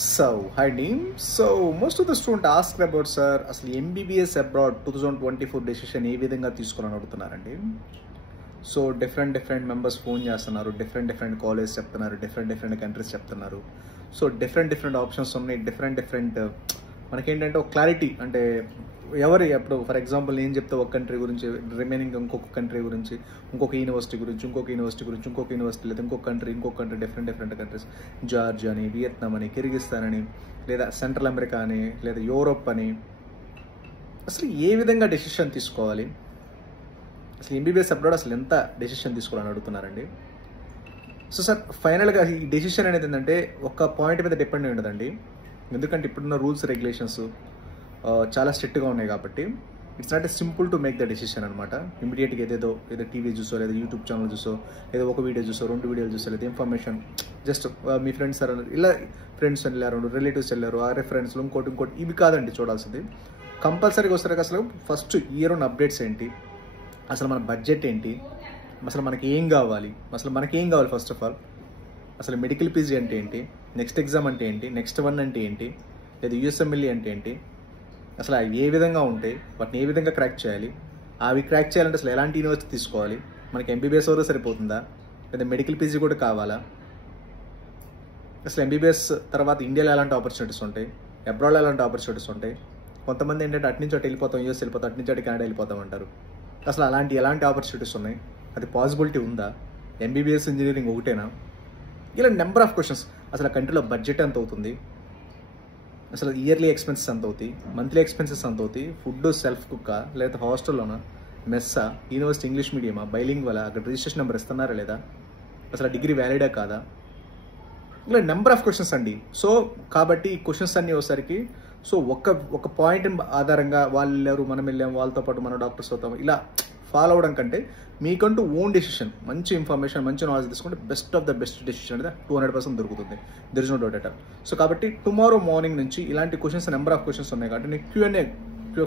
Hi Neem. So most of the students ask about sir, అసలు MBBS abroad 2024 decision ఏ విధంగా తీసుకోవాలని అడుగుతున్నారండి. So different members phone చేస్తున్నారు, different college చెప్తున్నారు, different countries చెప్తున్నారు. సో డిఫరెంట్ ఆప్షన్స్ ఉన్నాయి, డిఫరెంట్ మనకేంటంటే ఒక క్లారిటీ అంటే ఎవరు ఇప్పుడు ఫర్ ఎగ్జాంపుల్ నేను చెప్తే ఒక కంట్రీ గురించి, రిమైనింగ్ ఇంకొక కంట్రీ గురించి, ఇంకొక యూనివర్సిటీ గురించి, ఇంకొక యూనివర్సిటీ లేదా ఇంకొక కంట్రీ డిఫరెంట్ కంట్రీస్, జార్జియా అని, వియత్నాం అని, కిర్గిస్తాన్ అని, లేదా సెంట్రల్ అమెరికా అని, లేదా యూరోప్ అని. అసలు ఏ విధంగా డెసిషన్ తీసుకోవాలి, అసలు MBBS అబ్రాడ్ అసలు ఎంత డెసిషన్ తీసుకోవాలని అడుగుతున్నారండి. సో సార్ ఫైనల్గా ఈ డెసిషన్ అనేది ఏంటంటే ఒక పాయింట్ మీద డిపెండ్ అయి ఉండదండి. ఎందుకంటే ఇప్పుడున్న రూల్స్ రెగ్యులేషన్స్ చాలా స్ట్రిక్ట్గా ఉన్నాయి కాబట్టి it's not a simple to make the decision అనమాట. ఇమీడియట్గా ఏదో టీవీ చూసో, లేదా యూట్యూబ్ ఛానల్ చూసో, లేదా ఒక వీడియో చూసో, 2 వీడియోలు చూసో, లేదా ఇన్ఫర్మేషన్ జస్ట్ మీ ఫ్రెండ్స్ ఇలా ఫ్రెండ్స్ వెళ్ళారు, రిలేటివ్స్ వెళ్ళారు, ఆ రెఫరెన్స్లు ఇంకోటి ఇవి కాదండి చూడాల్సింది. కంపల్సరీగా వస్తారు అసలు ఫస్ట్ ఇయర్ ఉన్న అప్డేట్స్ ఏంటి, అసలు మన బడ్జెట్ ఏంటి, అసలు మనకి ఏం కావాలి ఫస్ట్ ఆఫ్ ఆల్, అసలు మెడికల్ పీజీ అంటే ఏంటి, నెక్స్ట్ ఎగ్జామ్ అంటే ఏంటి, నెక్స్ట్ 1 అంటే ఏంటి, లేదా USMLE అంటే ఏంటి, అసలు అవి ఏ విధంగా ఉంటాయి, వాటిని ఏ విధంగా క్రాక్ చేయాలి, అవి క్రాక్ చేయాలంటే అసలు ఎలాంటి యూనివర్సిటీ తీసుకోవాలి, మనకి MBBS వరకు సరిపోతుందా, లేదా మెడికల్ పీజీ కూడా కావాలా, అసలు MBBS తర్వాత ఇండియాలో ఎలాంటి ఆపర్చునిటీస్ ఉంటాయి, అబ్రాడ్లో ఎలాంటి ఆపర్చునిటీస్ ఉంటాయి. కొంతమంది ఏంటంటే అటు నుంచి అటు వెళ్ళిపోతాం, US వెళ్ళిపోతాం, అటు నుంచి అటు కెనడా వెళ్ళిపోతాం అంటారు. అసలు ఎలాంటి ఆపర్చునిటీస్ ఉన్నాయి, అది పాసిబిలిటీ ఉందా, MBBS ఇంజనీరింగ్ ఒకటేనా, ఇలా నెంబర్ ఆఫ్ క్వశ్చన్స్. అసలు కంట్రీలో బడ్జెట్ ఎంత అవుతుంది, అసలు ఇయర్లీ ఎక్స్పెన్సెస్ ఎంత అవుతాయి, మంత్లీ ఎక్స్పెన్సెస్ ఎంత అవుతాయి, ఫుడ్ సెల్ఫ్ కుక్కా, లేదా హాస్టల్లోనా, మెస్సా, యూనివర్సిటీ ఇంగ్లీష్ మీడియమా, బైలింగ్వలా, అక్కడ రిజిస్ట్రేషన్ నెంబర్ ఇస్తున్నారా లేదా, అసలు డిగ్రీ వ్యాలిడా కాదా, ఇలా నెంబర్ ఆఫ్ క్వశ్చన్స్ అండి. సో కాబట్టి ఈ క్వశ్చన్స్ అన్నీ వచ్చేసరికి సో ఒక పాయింట్ ఆధారంగా వాళ్ళు వెళ్ళారు, మనం వెళ్ళాము, వాళ్ళతో పాటు మన డాక్టర్స్ అవుతాం, ఇలా ఫాలో అవడం కంటే మీకంటూ ఓన్ డెసిషన్, మంచి ఇన్ఫర్మేషన్, మంచి నాలెడ్జ్ తీసుకుంటే best of the best decision అనేది 200% దొరుకుతుంది. There is no doubt at all. So కాబట్టి టుమారో మార్నింగ్ నుంచి ఇలాంటి క్వశ్చన్స్, నెంబర్ ఆఫ్ క్వశ్చన్స్ ఉన్నాయి కాబట్టి నేను Q&A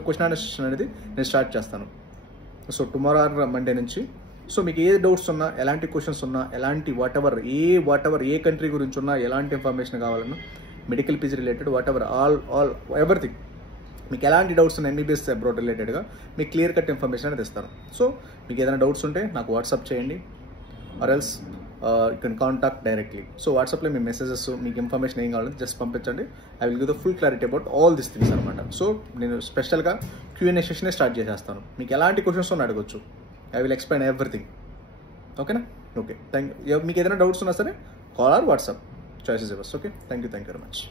క్వశ్చన్ ఆన్సర్ సెషన్ అనేది నేను స్టార్ట్ చేస్తాను. సో టుమారో ఆర్ మండే నుంచి. సో మీకు ఏ డౌట్స్ ఉన్నా, ఎలాంటి క్వశ్చన్స్ ఉన్నా, ఎలాంటి వాట్ ఎవర్ ఏ కంట్రీ గురించి ఉన్నా, ఎలాంటి ఇన్ఫర్మేషన్ కావాలన్నా, medical PG related what ever all everything, మీకు ఎలాంటి డౌట్స్ ఉన్నాయి MBBS అబ్రాడ్ రిలేటెడ్గా మీకు క్లియర్ కట్ ఇన్ఫర్మేషన్ అనేది ఇస్తాను. సో మీకు ఏదైనా డౌట్స్ ఉంటే నాకు వాట్సాప్ చేయండి, or else you can contact directly. So వాట్సాప్లో మీ మెసేజెస్, మీకు ఇన్ఫర్మేషన్ ఏం కావాలంటే జస్ట్ పంపించండి. I will give the full clarity about all this things అనమాట. సో నేను స్పెషల్గా Q&A సెషనే స్టార్ట్ చేసేస్తాను. మీకు ఎలాంటి క్వశ్చన్స్ ఉన్నా అడగొచ్చు, ఐ విల్ ఎక్స్ప్లెయిన్ ఎవ్రీథింగ్. ఓకేనా? Okay, thank you. మీకు ఏదైనా డౌట్స్ ఉన్నా సరే call or WhatsApp, choice is yours. Okay, thank you very much.